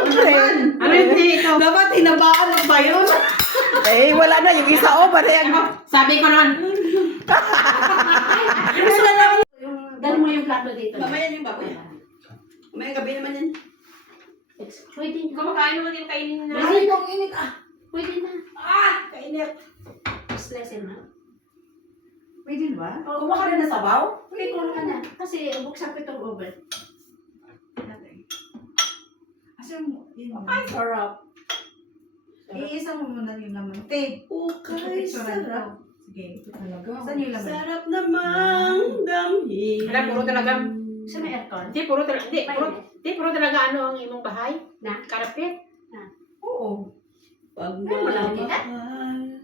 Siyempre. Ano hindi ito? Dapat hinabaan mo ba yun? Eh, wala na. Yung isa, parehang. Sabi ko naman, Dali mo yung plato dito. Mamaya yung baboy. Mamaya gabi naman yan. Pwede na. kumakain naman yung kainin na. Ay, itong init ah. Pwede na. Kainit. Lesson na. Pwede ba? Kuha ka rin na sabaw? Pwede ko ka na. Kasi buksan ko itong oven. Kasi yun. Ay, sarap. Iisa mo muna yung laman. Te. Okay, sarap. Sige. Ito talaga. Saan yung laman? Sarap namang damhin. Alam, puro talaga. Sa may aircon. Hindi, puro talaga ano ang imong bahay? Na? Karapit? Oo. Pagmamahal.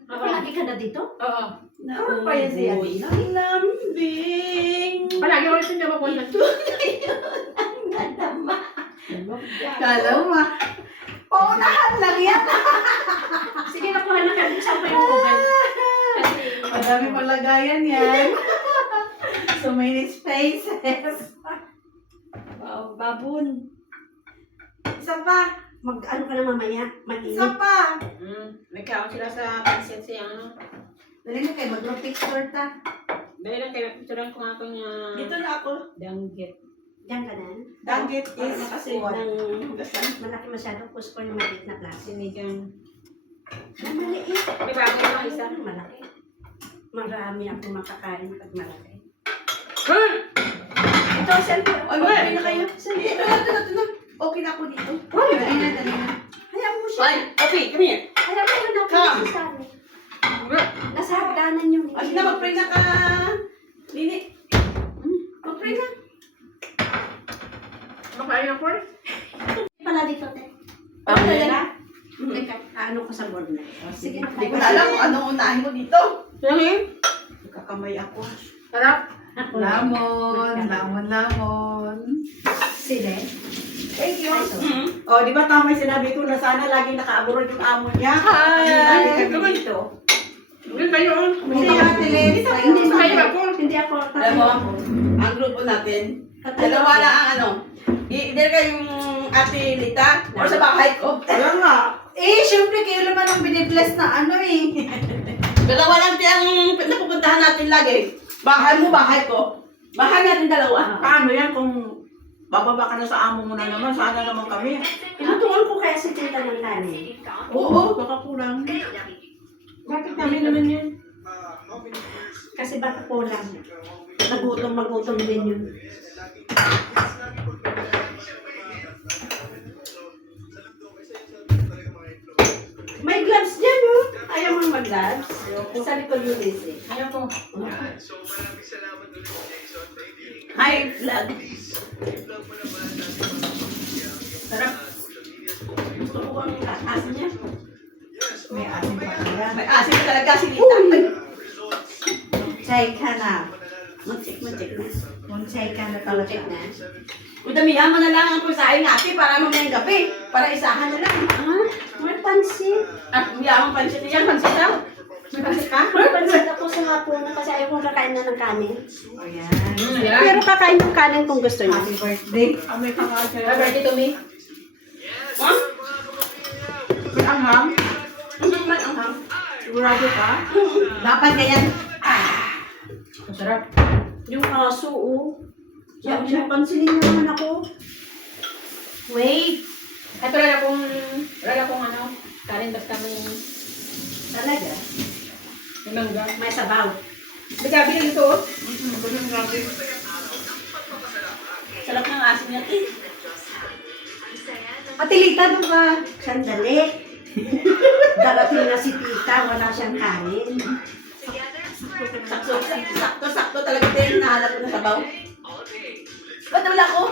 Ako lagi ka na dito? Oo. Ano pa yan siya? Ng lambing. Palagi ko rin siya mapunta. Ang ganda ma. Kala mo, paunahan lang yan. Sige, nakuha na ka. Buksan ko yung oven. Kasi, Madami palagayan yan. So many spaces. Wow, babon. Isa pa. mag-ano ka na mamaya? Isa Mag-init. pa. Nagkaon sila sa pansit siya, ano. Dali na kayo, mag-picture ta. Dahil lang kayo, picturean ko nga itong Dito na ako. danggit. Diyan ka na. Danggit Para is makasiwan. Malaki masyado. Push ko yung maliit na plastic. Sinigang. Ang maliit. May bago naman isa. Malaki. Marami akong makakain pag malaki. Ito, siyempre. Ay, mag-pray na kayo. Sige, ito na. Okay na ako dito. Dali na. Hayaan mo siya. Ay, okay, come here. Hayaan mo na Come. ako sa amin. Nasa hagdanan yung Ay, na, mag-pray na ka. Lini. Mag-pray na. Makain ako eh. Pala dito, te. Okay na. Teka, ano ko sa board na. Sige, Hindi ko na alam kung anong unahin mo dito. Sige. Nagkakamay ako. Sarap. Lamon. Sige. Thank you. Oh, di ba tama yung sinabi ko na sana laging naka-abroad yung amo niya? Hi. Lagi kami dito. Hindi kayo. Hindi Ate Liz. Hindi Kayo ako. Hindi ako. Alam mo, ang grupo natin, dalawa lang ang ano. Hindi kayong Ate Lita or sa bahay ko. Wala nga. Eh, syempre kayo naman ang binibless na ano eh. Dalawa lang ang napupuntahan natin lagi. Bahay mo, bahay ko. Bahay natin dalawa. Paano yan kung bababa ka na sa amo mo na naman? Sana naman kami. Inutuon ko kaya si Tita ng kanin. Oo, baka kulang. Bakit namin naman yun? Kasi baka kulang. Magutom din yun. May gloves dyan, oh. Ayaw mo mag-gloves? Sa likod yung lisi. Ayaw ko. Hi, vlog. Sarap. Gusto ko ang asin niya. May asin pa yan. May asin talaga si Lita. Ay, Chay ka na. mag-check na. Munchay ka na Check talaga. na. Udamihan mo na lang ang pusahin natin para mamayang gabi. Para isahan na lang. Ah, may pansit. At umiyak ang pansit niya. Pansit daw. May pansit ka? May pansit ako sa hapon kasi ayaw kong kakain na ng kanin. O yan. Yan. Pero kakain ng kanin kung gusto niyo. Happy birthday. May pangalan Happy birthday to me. Ha? May anghang? Ano man ang ham? Sigurado ka? Dapat ganyan. Masarap. Yung aso, oh. Siya, pansinin mo naman ako. Wait. At wala akong ano, kanin basta may Talaga? mangga. May sabaw. Bigabili ito oh. Sarap ng asin niya. Ate Lita, doon ka. Sandali. Darating na si tita, wala siyang kanin. Sakto talaga din. Nahanap ko ng sabaw. Ba't wala ko?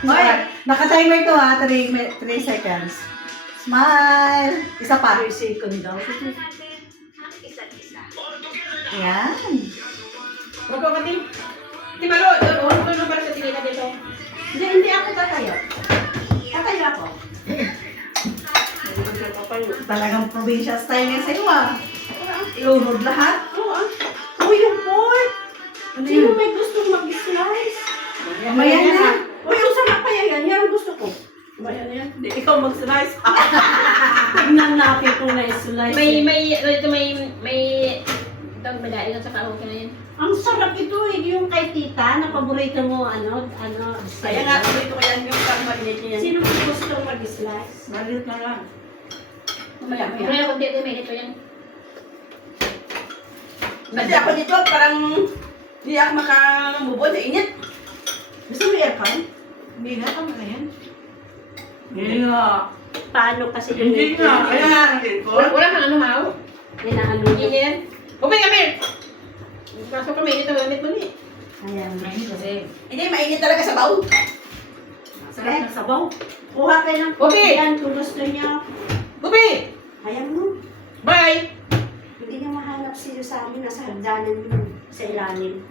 Hoy, naka-timer to ha. 3 seconds. Smile. Isa pa. 3 second daw. Ayan. Huwag ka pati. Di ba lo? Ano para sa tingin na dito? Hindi ako tatayo. Tatayo ako. Talagang provincial style yan sa'yo ah. Iunod lahat. Uy, yung pork! Ano Sino yun? may gustong mag-slice? Mamaya na. Uy, yung sarap pa yan. Yan ang gusto ko. Bayan yan. Hindi ikaw mag-slice. Tignan natin kung na-slice. may, itong balain at saka okay na yan. Ang sarap ito eh, yung kay tita, na paborito mo, Kaya nga, dito ko yan yung pang-marinate niya yan. Sino mo gusto mag-slice? Malit na lang. Mamaya. Kaya kung dito may ito yan. Kasi ako dito, parang hindi ako makamubod sa init. Gusto mo aircon? Hindi nga, tama na yan. Hindi nga. Paano kasi yung Hindi nga. Kaya nga, aircon. Wala kang ano haw. Inaano Hindi niya. niya yan. Bumay kami! Kaso kami, ito gamit mo ni. Ayan. Kasi, Hindi, mainit talaga sa baw. Sarap ng sabaw. Kuha kayo ng Okay. yan kung gusto niya. Bubi! Ayan mo. Bye! Hindi niya mahanap siya sa amin, nasa hagdanan yun, sa ilalim.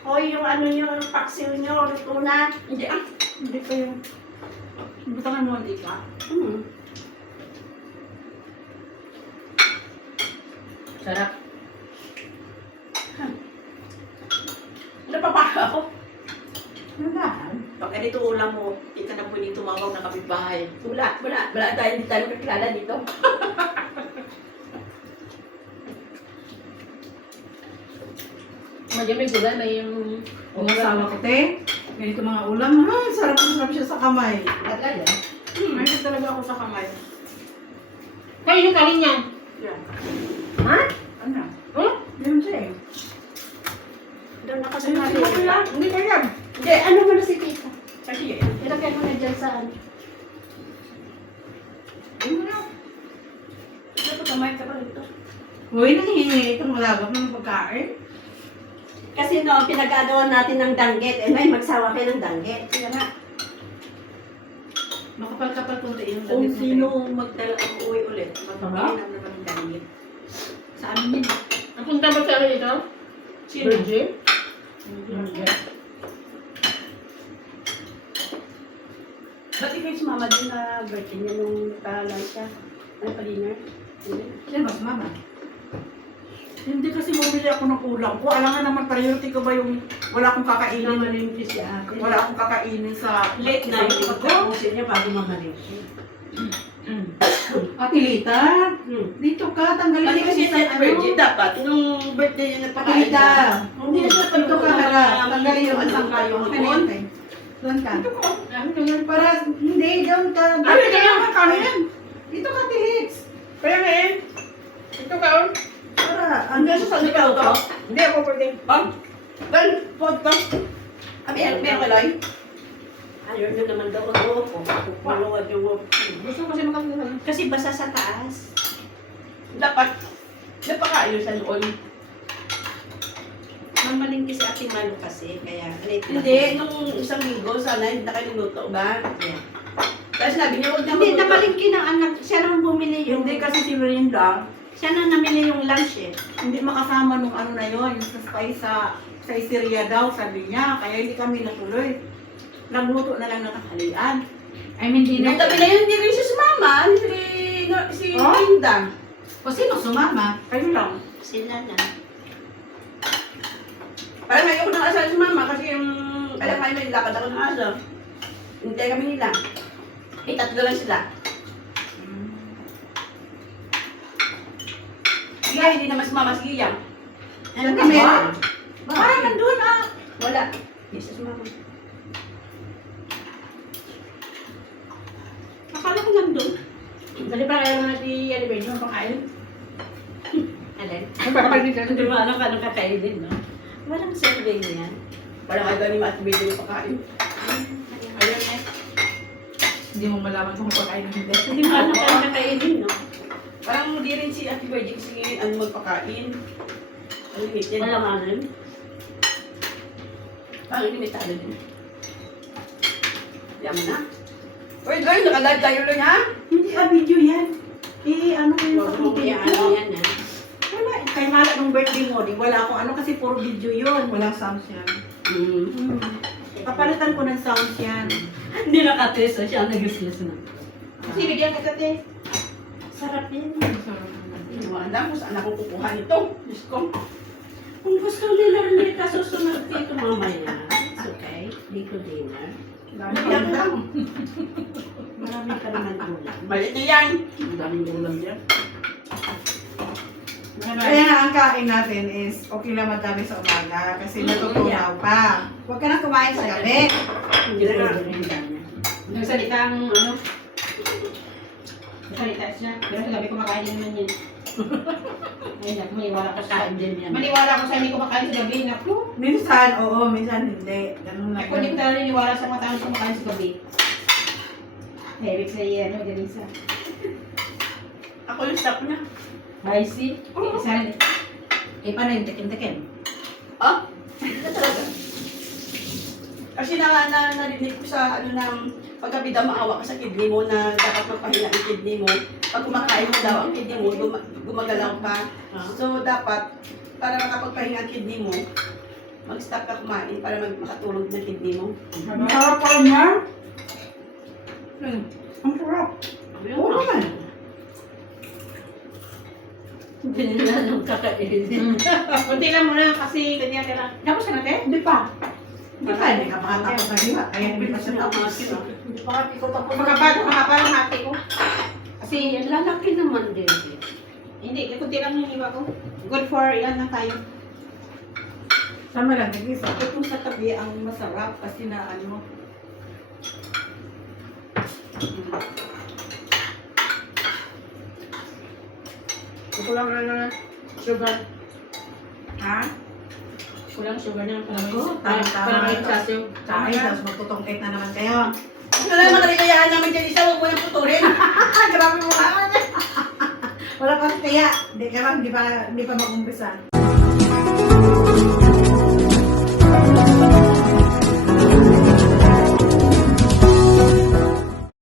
Hoy, yung ano nyo, yung paksiw nyo, luto na. Hindi ah. Hindi pa yung... Butangan mo, hindi ka? Sarap. Napapaka ako. Ano ba? Pag ganito ulam mo, hindi ka na pwedeng tumawag ng kapitbahay. Wala tayo, hindi tayo kakilala dito. Medyo may gulay, may yung... Kung asawa ko, te, ganito mga ulam, ay, sarap na sarap siya sa kamay. Talaga? Ay, talaga ako sa kamay. Kaya yung kanin yan. Yan. Ha? Ano? Huh? Yan siya eh. Doon ako sa Ayun, mali. sige lang. Hindi pa yan. Hindi. Ano mo na si tita? Kasi Ilagay mo na dyan saan? Ayun mo na. ito kamay ka pa dito. Uy, nahihingi itong malagap ng pagkain. Kasi no, pinag-agawan natin ng danggit. Eh, may magsawa kayo ng danggit. Kaya nga. Makapal-kapal kung tain yung Kung damit mo, sino te. magdala ang uwi ulit. Magpapalin ang naman ng damit. Sa amin yun. Ang punta ba sa akin ito? Sino? Virgin? Ba't ikaw si mama din na birthday niya nung nakalan siya? Ano pa dinner? Yan mas mama. Hindi kasi bumili ako ng ulam ko. Alam nga naman, priority ko ba yung wala akong kakainin. Namalingki si ate. Wala akong kakainin sa Late night. ko. Pagkakusin niya bago mamalingki. Ate Lita, dito ka, tanggalin Kasi mo kasi yung isang sa birthday dapat, nung birthday niya Ate nagpakain Lita, siya. hindi na siya dito ka harap. Tanggalin yung isang kayo. Doon. Doon ka. Ano yun? Para, hindi, doon ka. Ano yan? Kanin. Dito ka, Ate Lits. Kaya nga eh. Ito ka oh. Para, Ano sa saan ikaw to? Hindi ako pwede. Oh? Well, pod ka. Abi, meron ka Loy? Ayaw na naman daw ako. Pupulungan yung work. Gusto ko kasi makakita. Kasi basa sa taas. Dapat, napakaayusan doon. Mamalingki si ate Malu kasi. Kaya late na. Hindi, nung isang linggo, sana hindi na kayo niluto ba? Yeah. Kasi sabi niya, huwag na Hindi, magluto. namalingki ng anak. Siya naman bumili yung... hindi kasi si Lorinda, Siya na namili yung lunch eh. hindi makasama nung ano na yun, yung sa spice sa Isteria daw, sabi niya. Kaya hindi kami natuloy. Nagluto na lang ng kahalian. I mean, Yung tabi na yun, hindi rin siya sumama. Si Oh? Linda. O sino sumama? Kayo lang. Sila na. Parang ayoko nang asal sumama kasi yung, alam nga may lakad ako ng aso. Hintay kami nila. Eh, tatlo lang sila. Kaya hindi naman sumama si Giyang. Ano Kami. ba? Parang nandun ah. Wala. Hindi siya sumama. Akala ko nandun. Dali pa kaya naman si Alibay yung pangkain. Alin? Ang pakapagin ka. Hindi mo alam ka nang kakainin, no? Walang survey niyan. Parang ayaw ni Mati Bidyo yung pagkain. Ayun eh. Hindi mo malaman kung pagkain ng hindi. Hindi mo alam ka nang kakainin, no? Parang hindi rin si Ate Virgin kasi ano magpakain. Ang limit yan. Walang alam. Ang limitado din. Yaman na. Uy, Loy, nakalive tayo, Loy, ha? Hindi video yan. Ano ko yung Huwag sa mo kaya ano yan, ha? Wala. Kaya nga nung birthday mo, di wala akong ano kasi puro video yun. Walang sounds yan. Papalitan ko ng sounds yan. Hindi nakateso siya, nag-islis na. Kasi bigyan kita te. Sarap yan. Wala mo saan ako kukuha nito. Diyos ko. Kung gusto nila rin dito, susunod dito mamaya. It's okay. Dito dinner. Yan lang. Marami ka naman ulam. Malit na yan. Ang daming ulam dyan. Kaya nga ang kain natin is okay lang madami sa umaga kasi natutunaw pa. Huwag ka na kumain sa gabi. Hindi ko rin yan. Nagsalita ang ano. Nagsalita siya. Pero sa gabi kumakain din naman yan. Ayun, maniwala ko sa Kain din yan. Maniwala ko sa hindi kumakain sa gabi. Naku. Minsan, oo, minsan hindi. Ganun lang. Ako hindi ko talaga naniniwala sa mga taong kumakain sa gabi. Ibig sa iyo, ano, Janisa. Ako yung stop na. I see. Isa rin. Eh, paano yung tikin-tikin? Ah? Hindi ka talaga. Kasi narinig ko sa ano ng pagkabi daw maawa ka sa kidney mo na dapat magpahinga ang kidney mo. Pag kumakain mo daw ang kidney mo, gumagalaw pa. So dapat, para makapagpahinga ang kidney mo, mag-stop ka kumain para makatulog ng kidney mo. Ang sarap pa niya. Ang sarap. Oo naman. Hindi nila nang kakainin. Kunti lang muna kasi ganyan ka lang. Tapos na natin? Hindi pa. Hindi pa, hindi ka makatapos na hiwa. Kaya hindi pa siya tapos. Hindi pa kasi ko tapos. Mahaba lang hati ko. Kasi, Kasi lalaki naman din. hindi, kunti lang yung iba ko. Good for ilan lang tayo. Sama lang, nag-isa. Itong sa tabi ang masarap kasi na ano. Kulang na sugar. Ha? Kulang sugar na. Oo, Para tama. may sasyo. Kain, tapos magtutungkit na naman kayo. Ito lang mga kaligayahan namin dyan isa, huwag mo nang putulin. Grabe mo ka. Wala pa kaya. Hindi ka lang, hindi pa mag-umpisa.